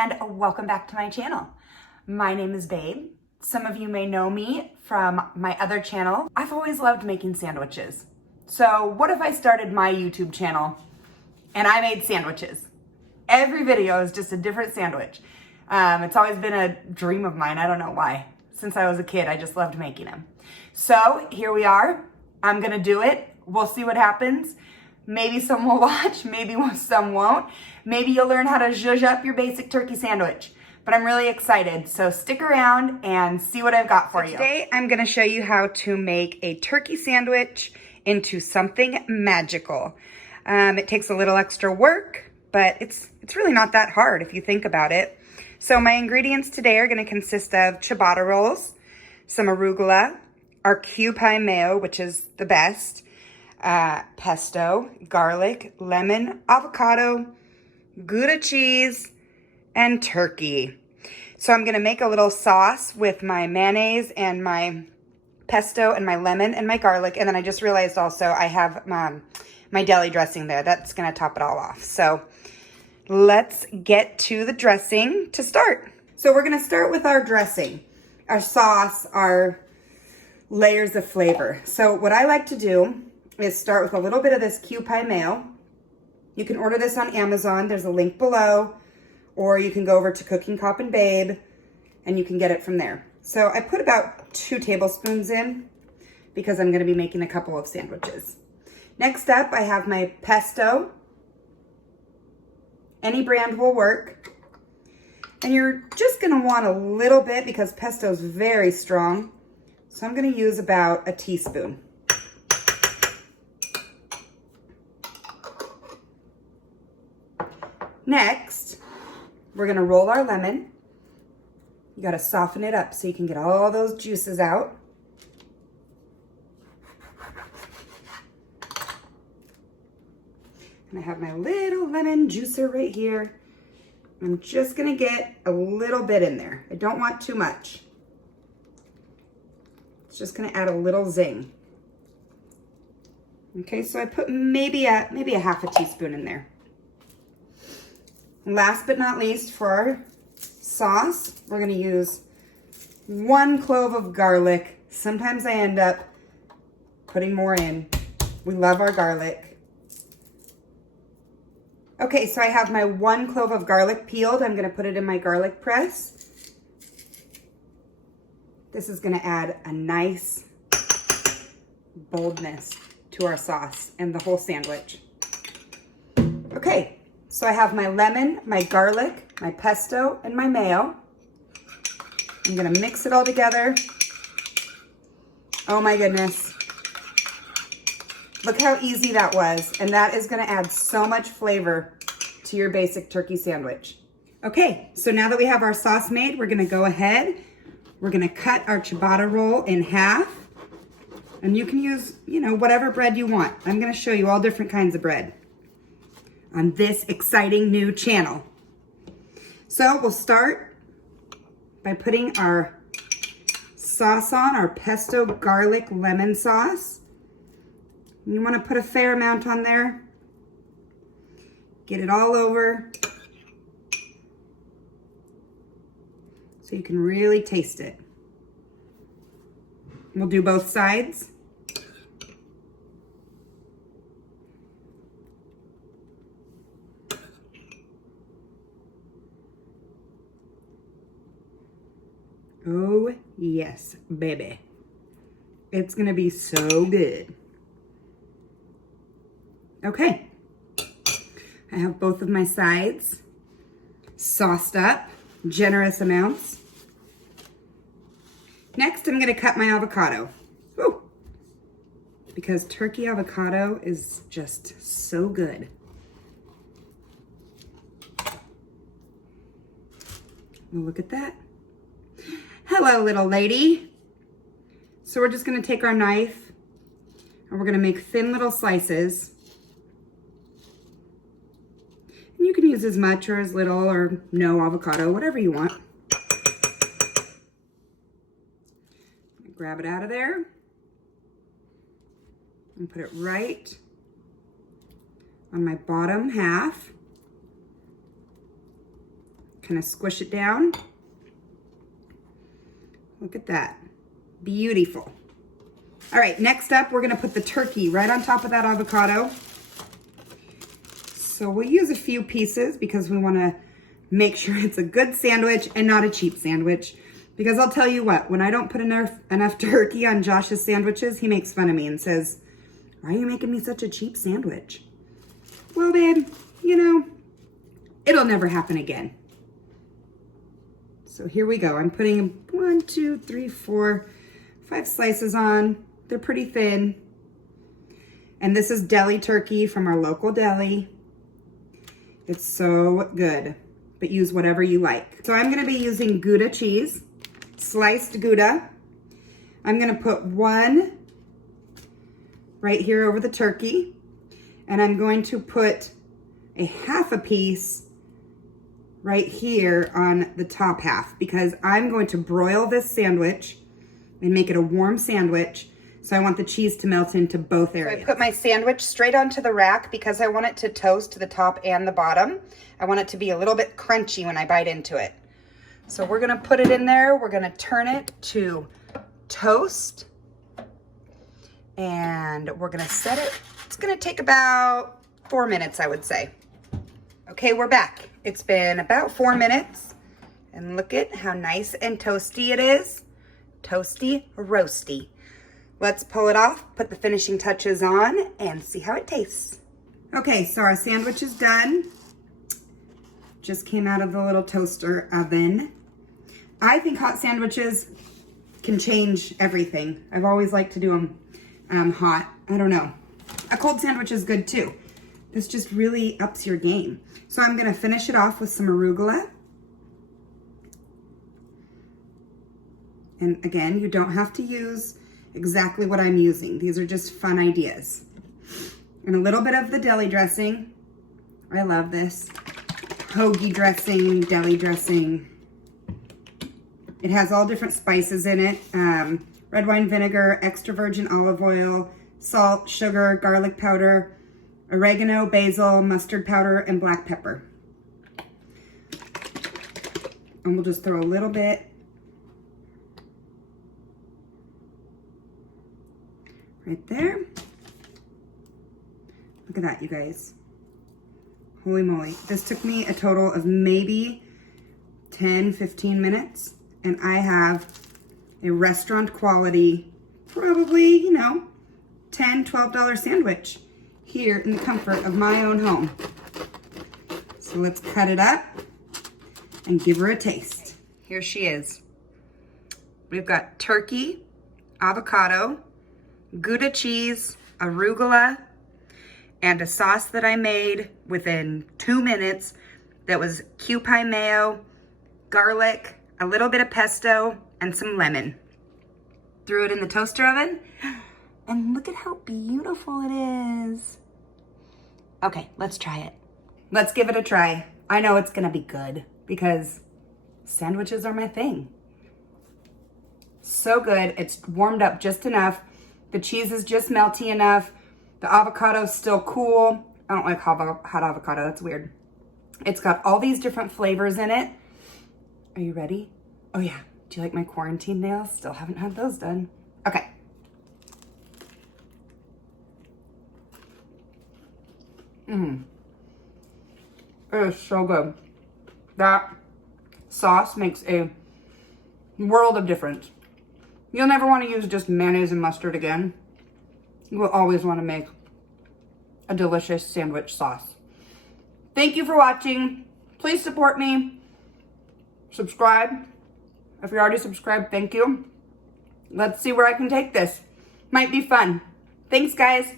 and welcome back to my channel. My name is Babe. Some of you may know me from my other channel. I've always loved making sandwiches. So what if I started my YouTube channel and I made sandwiches? Every video is just a different sandwich. It's always been a dream of mine. I don't know why. Since I was a kid, I just loved making them. So here we are. I'm gonna do it. We'll see what happens. Maybe some will watch, maybe some won't. Maybe you'll learn how to zhuzh up your basic turkey sandwich. But I'm really excited, so stick around and see what I've got for you. Today, I'm gonna show you how to make a turkey sandwich into something magical. It takes a little extra work, but it's really not that hard if you think about it. So my ingredients today are gonna consist of ciabatta rolls, some arugula, our cube pie mayo, which is the best, pesto, garlic, lemon, avocado, Gouda cheese, and turkey. So I'm gonna make a little sauce with my mayonnaise and my pesto and my lemon and my garlic. And then I just realized also I have my deli dressing there. That's gonna top it all off. So let's get to the dressing to start. So we're gonna start with our dressing, our sauce, our layers of flavor. So what I like to do is start with a little bit of this cube pie mayo. You can order this on Amazon. There's a link below, or you can go over to Cooking Cop and Babe and you can get it from there. So I put about 2 tablespoons in because I'm gonna be making a couple of sandwiches. Next up, I have my pesto. Any brand will work. And you're just gonna want a little bit because pesto is very strong. So I'm gonna use about a teaspoon. Next, we're gonna roll our lemon. You gotta soften it up so you can get all those juices out. And I have my little lemon juicer right here. I'm just gonna get a little bit in there. I don't want too much. It's just gonna add a little zing. Okay, so I put maybe a half a teaspoon in there. Last but not least, for our sauce, we're gonna use 1 clove of garlic. Sometimes I end up putting more in. We love our garlic. Okay, so I have my 1 clove of garlic peeled. I'm gonna put it in my garlic press. This is gonna add a nice boldness to our sauce and the whole sandwich. Okay. So I have my lemon, my garlic, my pesto, and my mayo. I'm gonna mix it all together. Oh my goodness. Look how easy that was. And that is gonna add so much flavor to your basic turkey sandwich. Okay, so now that we have our sauce made, we're gonna go ahead. We're gonna cut our ciabatta roll in half. And you can use, whatever bread you want. I'm gonna show you all different kinds of bread on this exciting new channel. So we'll start by putting our sauce on, our pesto garlic lemon sauce. You want to put a fair amount on there. Get it all over so you can really taste it. We'll do both sides. Oh, yes, baby. It's gonna be so good. Okay. I have both of my sides sauced up, generous amounts. Next, I'm gonna cut my avocado. Woo! Because turkey avocado is just so good. Well, look at that. Hello, little lady. So we're just gonna take our knife and we're gonna make thin little slices. And you can use as much or as little or no avocado, whatever you want. Grab it out of there and put it right on my bottom half. kind of squish it down. Look at that. Beautiful. All right, next up, we're gonna put the turkey right on top of that avocado. So we'll use a few pieces because we wanna make sure it's a good sandwich and not a cheap sandwich. Because I'll tell you what, when I don't put enough turkey on Josh's sandwiches, he makes fun of me and says, why are you making me such a cheap sandwich? Well, babe, you know, it'll never happen again. So here we go. I'm putting 1, 2, 3, 4, 5 slices on. They're pretty thin. And this is deli turkey from our local deli. It's so good, but use whatever you like. So I'm gonna be using Gouda cheese, sliced Gouda. I'm gonna put 1 right here over the turkey, and I'm going to put a half a piece right here on the top half because I'm going to broil this sandwich and make it a warm sandwich. So I want the cheese to melt into both areas. So I put my sandwich straight onto the rack because I want it to toast to the top and the bottom. I want it to be a little bit crunchy when I bite into it. So we're gonna put it in there. We're gonna turn it to toast. And we're gonna set it. It's gonna take about 4 minutes, I would say. Okay, we're back. It's been about 4 minutes. And look at how nice and toasty it is. Toasty, roasty. Let's pull it off, put the finishing touches on, and see how it tastes. Okay, so our sandwich is done. Just came out of the little toaster oven. I think hot sandwiches can change everything. I've always liked to do them hot. I don't know. A cold sandwich is good too. This just really ups your game. So I'm gonna finish it off with some arugula. And again, you don't have to use exactly what I'm using. These are just fun ideas. And a little bit of the deli dressing. I love this. Hoagie dressing, deli dressing. It has all different spices in it. Red wine vinegar, extra virgin olive oil, salt, sugar, garlic powder, oregano, basil, mustard powder, and black pepper. And we'll just throw a little bit right there. Look at that, you guys. Holy moly. This took me a total of maybe 10, 15 minutes. And I have a restaurant quality, probably, you know, $10, $12 sandwich here in the comfort of my own home. So let's cut it up and give her a taste. Here she is. We've got turkey, avocado, Gouda cheese, arugula, and a sauce that I made within 2 minutes that was kewpie mayo, garlic, a little bit of pesto, and some lemon. Threw it in the toaster oven, and look at how beautiful it is. Okay, let's try it. Let's give it a try. I know it's gonna be good because sandwiches are my thing. So good, it's warmed up just enough. The cheese is just melty enough. The avocado's still cool. I don't like hot avocado, that's weird. It's got all these different flavors in it. Are you ready? Oh yeah, do you like my quarantine nails? Still haven't had those done. Okay. It is so good. That sauce makes a world of difference. You'll never want to use just mayonnaise and mustard again. You will always want to make a delicious sandwich sauce. Thank you for watching. Please support me. Subscribe. If you're already subscribed, thank you. Let's see where I can take this. Might be fun. Thanks, guys.